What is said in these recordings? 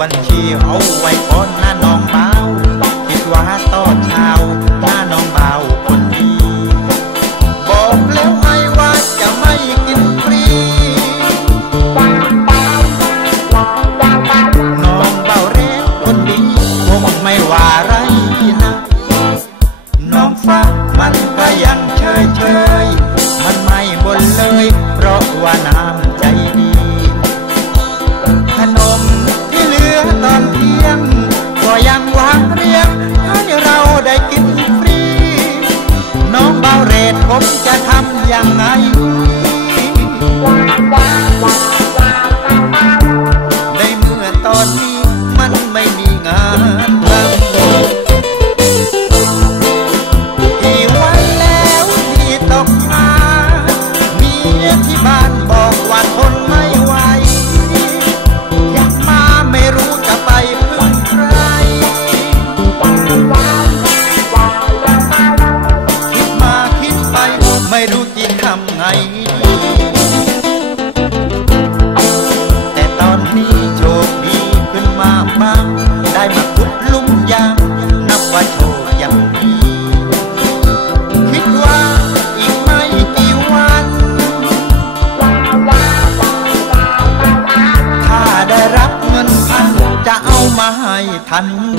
บัญชีเอาไว้ก่อนหน้าน้องเบาคิดว่าต่อชาวหน้าน้องเบาคนดีบอกแล้วไอ้ว่าจะไม่กินฟรีน้องเบาเร็วคนดีคงไม่ว่าไรนะน้องฟ้ามันก็ยังเฉยเฉยมันไม่บนเลย เพราะว่าน้ำ ใ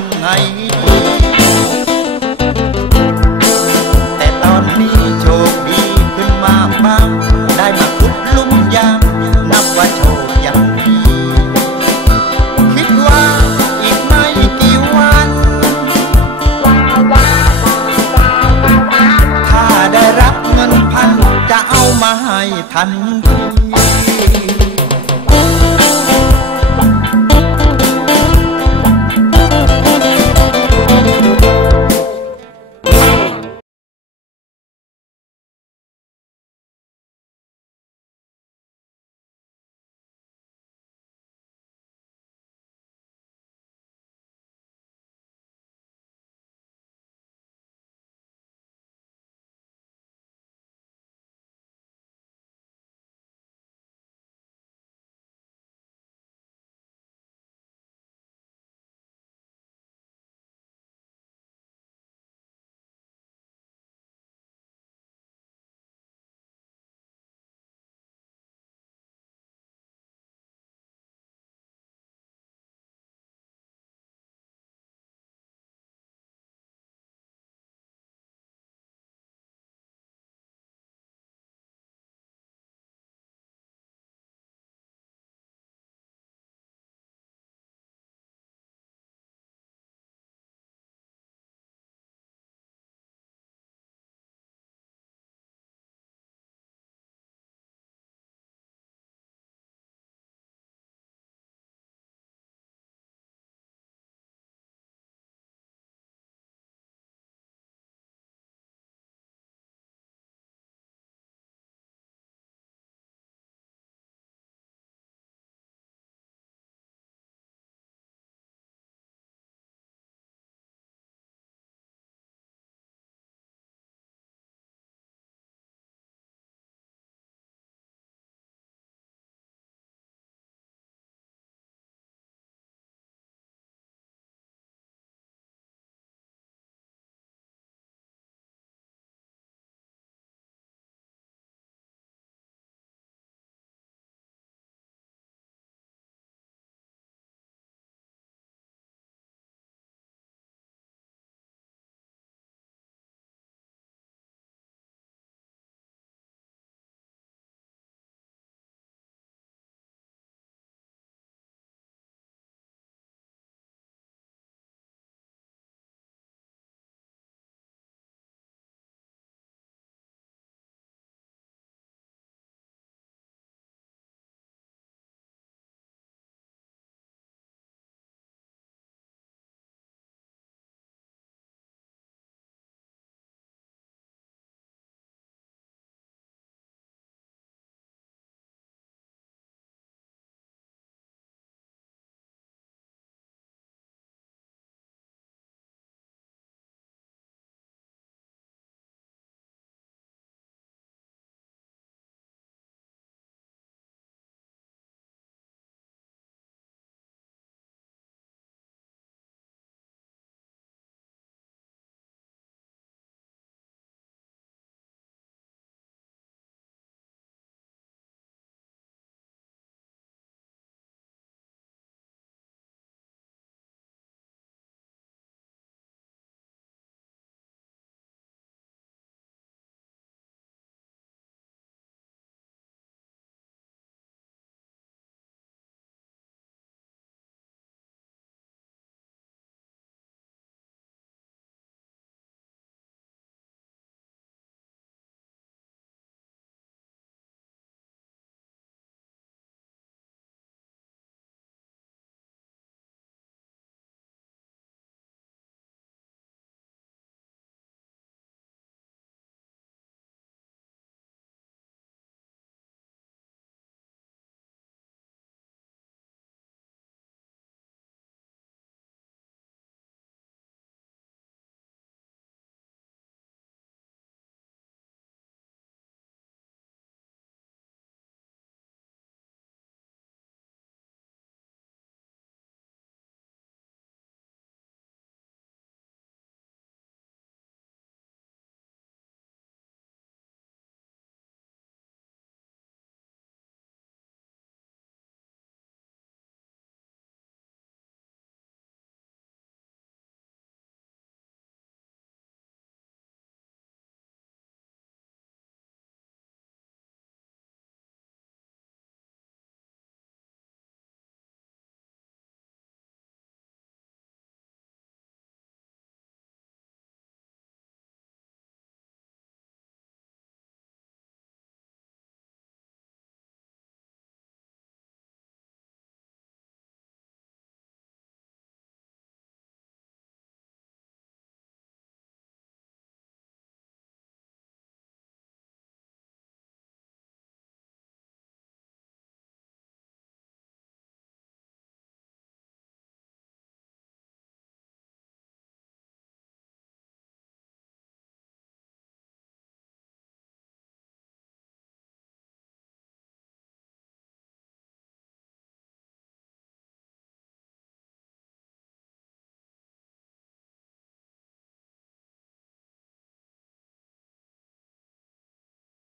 ำแต่ตอนนี้โชคดีขึ้นมาบ้างได้มาขุดลุ่ยางนับว่าโชคยังดีคิดว่าอีกไม่กี่วันถ้าได้รับเงินพันจะเอามาให้ทันที